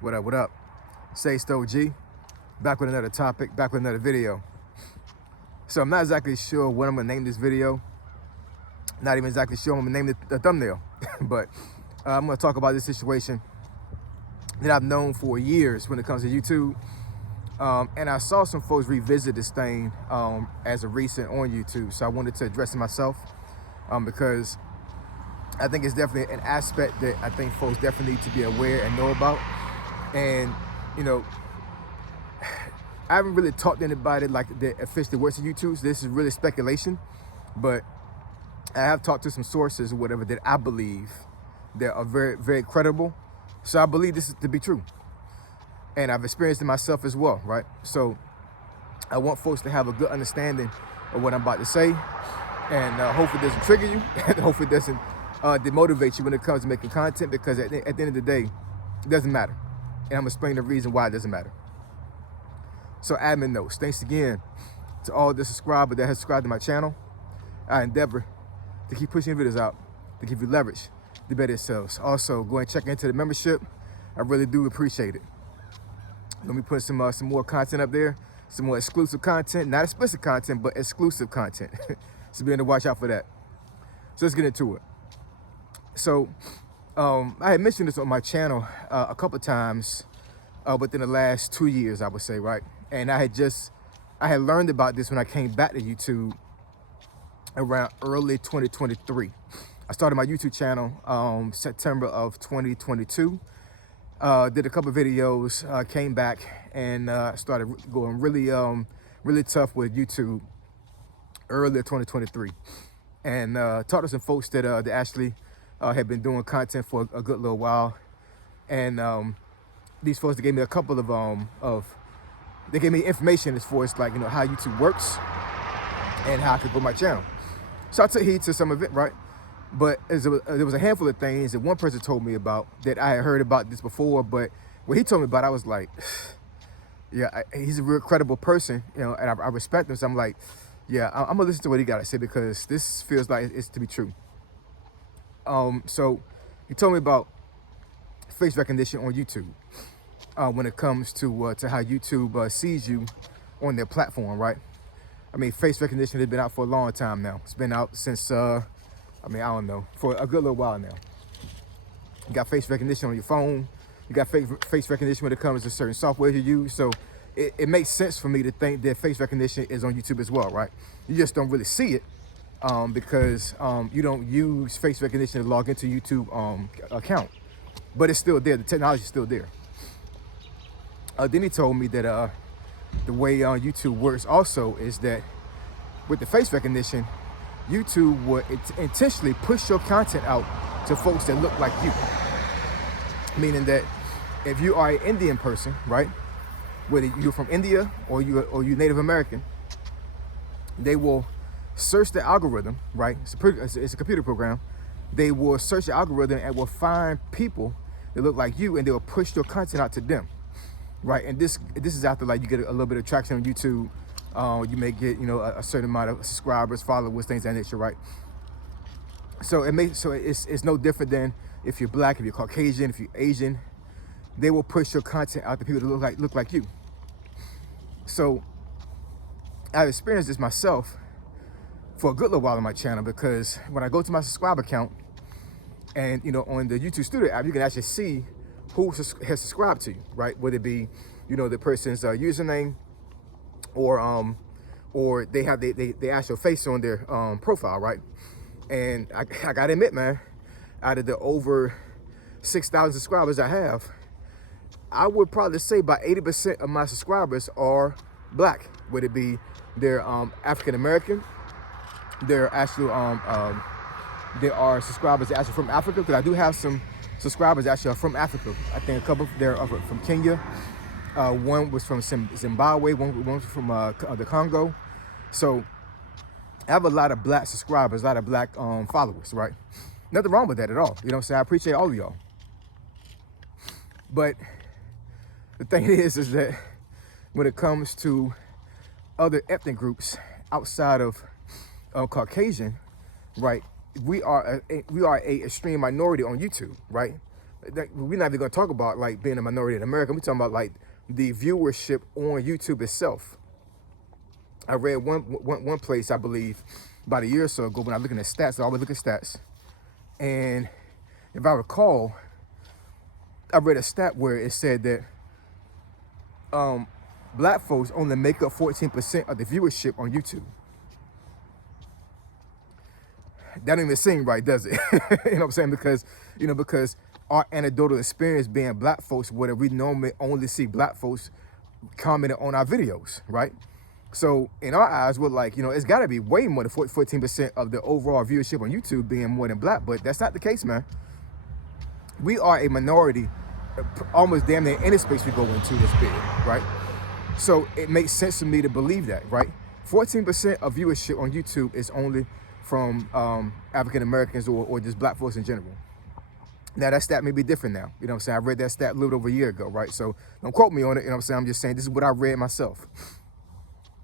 What up, what up? Say Stowe G, back with another topic, back with another video. So I'm not exactly sure what I'm gonna name this video. Not even exactly sure I'm gonna name the thumbnail. But I'm gonna talk about this situation that I've known for years when it comes to YouTube. And I saw some folks revisit this thing as a recent on YouTube. So I wanted to address it myself because I think it's definitely an aspect that I think folks definitely need to be aware and know about. And, you know, I haven't really talked to anybody like that officially works at YouTube. So this is really speculation, but I have talked to some sources or whatever that I believe that are very, very credible. So I believe this is to be true. And I've experienced it myself as well, right? So I want folks to have a good understanding of what I'm about to say. And hopefully it doesn't trigger you. And hopefully it doesn't demotivate you when it comes to making content, because at the end of the day, it doesn't matter. And I'm gonna explain the reason why it doesn't matter. So admin notes, thanks again to all the subscribers that have subscribed to my channel. I endeavor to keep pushing videos out to give you leverage to better yourselves. Also, go and check into the membership. I really do appreciate it. Let me put some more content up there, some more exclusive content, not explicit content, but exclusive content. So be on the watch out for that. So let's get into it. So I had mentioned this on my channel a couple times within the last 2 years, I would say, right? And I had learned about this when I came back to YouTube around early 2023. I started my YouTube channel September of 2022. Did a couple of videos, came back and started going really tough with YouTube early 2023. And talked to some folks that actually had been doing content for a good little while. And these folks, they gave me a couple they gave me information as far as, like, you know, how YouTube works and how I could grow my channel. So I took heed to some of it, right? But there was a handful of things that one person told me about that I had heard about this before, but when he told me about it, I was like, yeah, he's a real credible person, you know, and I respect him. So I'm like, yeah, I'm gonna listen to what he got to say, because this feels like it's to be true. So he told me about face recognition on YouTube when it comes to how YouTube sees you on their platform, right? I mean, face recognition has been out for a long time now. It's been out since, I don't know, for a good little while now. You got face recognition on your phone. You got face recognition when it comes to certain software you use. So it makes sense for me to think that face recognition is on YouTube as well, right? You just don't really see it because you don't use face recognition to log into YouTube account. But it's still there. The technology is still there. Then he told me that the way YouTube works also is that with the face recognition, YouTube would intentionally push your content out to folks that look like you. Meaning that if you are an Indian person, right, whether you're from India or you Native American, they will search the algorithm, right? It's a computer program. They will search the algorithm and will find people that look like you, and they will push your content out to them, right? And this is after, like, you get a little bit of traction on YouTube. You may get, you know, a certain amount of subscribers, followers, things of that nature, right? So it's no different than if you're black, if you're Caucasian, if you're Asian. They will push your content out to people that look like you. So I've experienced this myself for a good little while on my channel, because when I go to my subscriber count, and, you know, on the YouTube Studio app, you can actually see who has subscribed to you, right? Whether it be, you know, the person's username, or they have they ask your face on their profile, right? And I gotta admit, man, out of the over 6,000 subscribers I have, I would probably say about 80% of my subscribers are black. Whether it be they're African American, they're actually there are subscribers actually from Africa, because I do have some subscribers actually are from Africa. I think a couple they're from Kenya. One was from Zimbabwe. One was from the Congo. So I have a lot of black subscribers, a lot of black followers, right? Nothing wrong with that at all. You know what I'm saying? I appreciate all of y'all. But the thing is that when it comes to other ethnic groups outside of Caucasian, right? We are a extreme minority on YouTube, right? we're not even going to talk about like being a minority in America. We're talking about like the viewership on YouTube itself. I read one place, I believe, about a year or so ago when I was looking at stats. I always look at stats. And if I recall, I read a stat where it said that black folks only make up 14% of the viewership on YouTube. That don't even seem right, does it? You know what I'm saying? Because, because our anecdotal experience being black folks, where we normally only see black folks commenting on our videos, right? So in our eyes, we're like, it's got to be way more than 14% of the overall viewership on YouTube being more than black, but that's not the case, man. We are a minority, almost damn near any space we go into this big, right? So it makes sense to me to believe that, right? 14% of viewership on YouTube is only from African Americans or just black folks in general. Now that stat may be different now. You know what I'm saying? I read that stat a little over a year ago, right? So don't quote me on it. You know what I'm saying? I'm just saying this is what I read myself.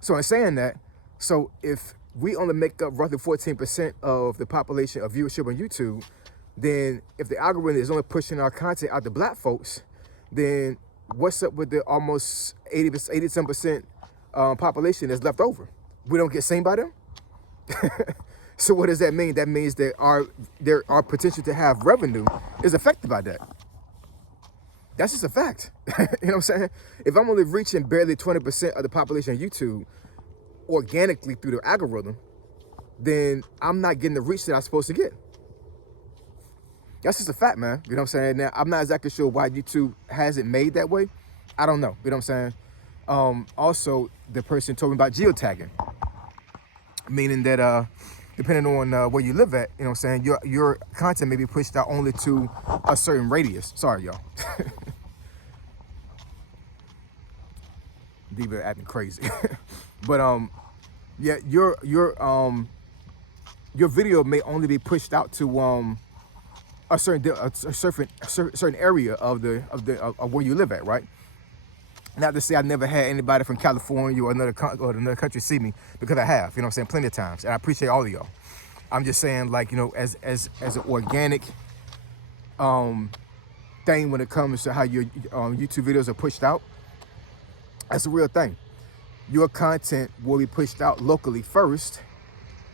So in saying that, so if we only make up roughly 14% of the population of viewership on YouTube, then if the algorithm is only pushing our content out to black folks, then what's up with the almost 87% population that's left over? We don't get seen by them? So what does that mean? That means that our potential to have revenue is affected by that. That's just a fact. You know what I'm saying? If I'm only reaching barely 20% of the population on YouTube organically through the algorithm, then I'm not getting the reach that I'm supposed to get. That's just a fact, man. You know what I'm saying? Now, I'm not exactly sure why YouTube has it made that way. I don't know. You know what I'm saying? Also, the person told me about geotagging, meaning that depending on where you live at, you know what I'm saying, your content may be pushed out only to a certain radius. Sorry, y'all. Diva acting crazy. But yeah, your video may only be pushed out to a certain area of where you live at, right? Not to say I never had anybody from California or another country see me, because I have, you know what I'm saying, plenty of times, and I appreciate all of y'all. I'm just saying, like, as an organic thing when it comes to how your YouTube videos are pushed out, that's a real thing. Your content will be pushed out locally first.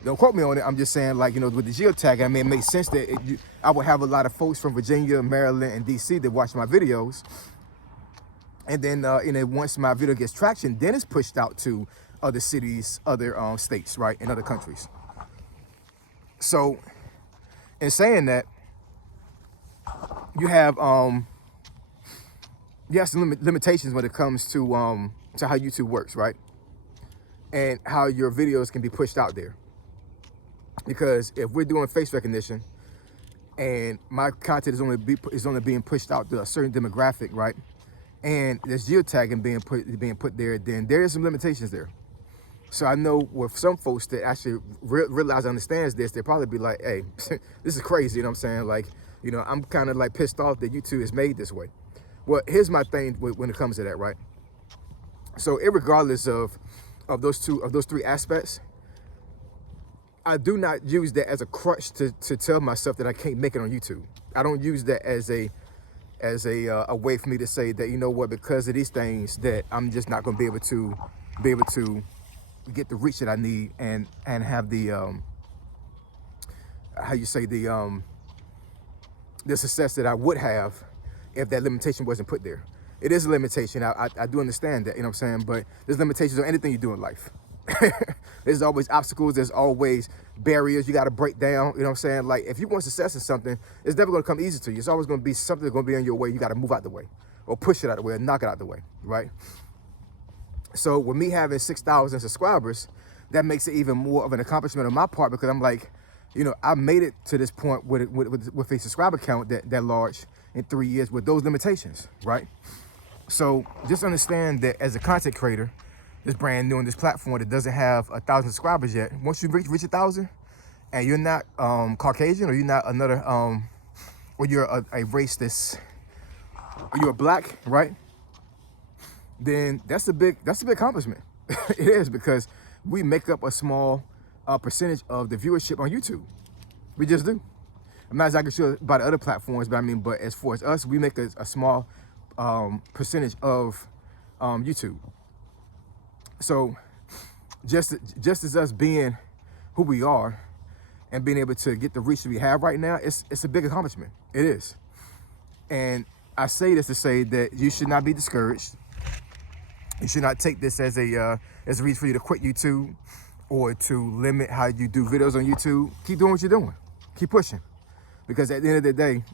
Don't quote me on it. I'm just saying, like, with the geotag, I mean, it makes sense that I would have a lot of folks from Virginia, Maryland, and DC that watch my videos. And then, once my video gets traction, then it's pushed out to other cities, other states, right, and other countries. So, in saying that, you have some limitations when it comes to how YouTube works, right, and how your videos can be pushed out there. Because if we're doing face recognition, and my content is only being pushed out to a certain demographic, right? And there's geotagging being put there, then there is some limitations there. So I know with some folks that actually realize, understands this, they'll probably be like, hey, this is crazy, you know what I'm saying? Like, I'm kind of like pissed off that YouTube is made this way. Well, here's my thing when it comes to that, right? So irregardless of those three aspects, I do not use that as a crutch to tell myself that I can't make it on YouTube. I don't use that as a way for me to say that, because of these things, that I'm just not going to be able to get the reach that I need and have the the success that I would have if that limitation wasn't put there. It is a limitation. I do understand that, you know what I'm saying? But there's limitations on anything you do in life. There's always obstacles. There's always barriers you got to break down. You know what I'm saying? Like, if you want success in something, it's never going to come easy to you. It's always going to be something that's going to be in your way. You got to move out the way, or push it out the way, or knock it out the way, right? So with me having 6,000 subscribers, that makes it even more of an accomplishment on my part, because I'm like, I made it to this point with a subscriber count that large in 3 years with those limitations, right? So just understand that as a content creator, this brand new on this platform that doesn't have 1,000 subscribers yet, once you reach 1,000, and you're not Caucasian, or you're not another, or you're a race or you're black, right? Then that's a big accomplishment. It is, because we make up a small percentage of the viewership on YouTube. We just do. I'm not exactly sure about the other platforms, but I mean, but as far as us, we make a small percentage of YouTube. So just as us being who we are and being able to get the reach that we have right now, it's a big accomplishment. It is. And I say this to say that you should not be discouraged. You should not take this as a reason for you to quit YouTube or to limit how you do videos on YouTube. Keep doing what you're doing. Keep pushing. Because at the end of the day,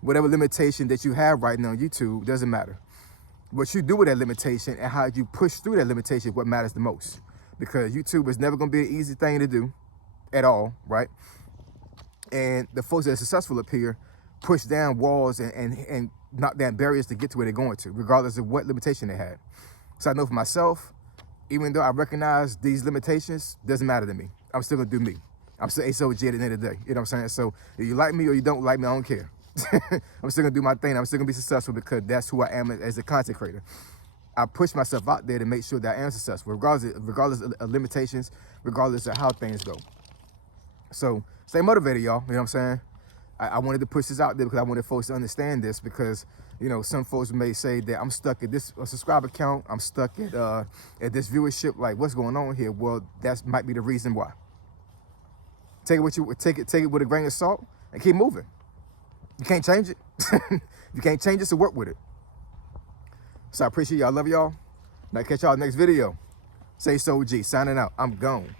whatever limitation that you have right now on YouTube doesn't matter. What you do with that limitation and how you push through that limitation is what matters the most. Because YouTube is never going to be an easy thing to do at all, right? And the folks that are successful up here push down walls and knock down barriers to get to where they're going to, regardless of what limitation they had. So I know for myself, even though I recognize these limitations, doesn't matter to me. I'm still gonna do me. I'm still ASOG at the end of the day. You know what I'm saying? So if you like me or you don't like me, I don't care. I'm still gonna do my thing. I'm still gonna be successful because that's who I am as a content creator. I push myself out there to make sure that I am successful, regardless of limitations, regardless of how things go. So stay motivated, y'all. You know what I'm saying? I wanted to push this out there because I wanted folks to understand this, because, you know, some folks may say that I'm stuck at this subscriber count, I'm stuck at this viewership, like what's going on here? Well, that might be the reason why. Take it with a grain of salt and keep moving. You can't change it. You can't change it, so work with it. So I appreciate y'all. I love y'all. And I'll catch y'all next video. Say So G, signing out. I'm gone.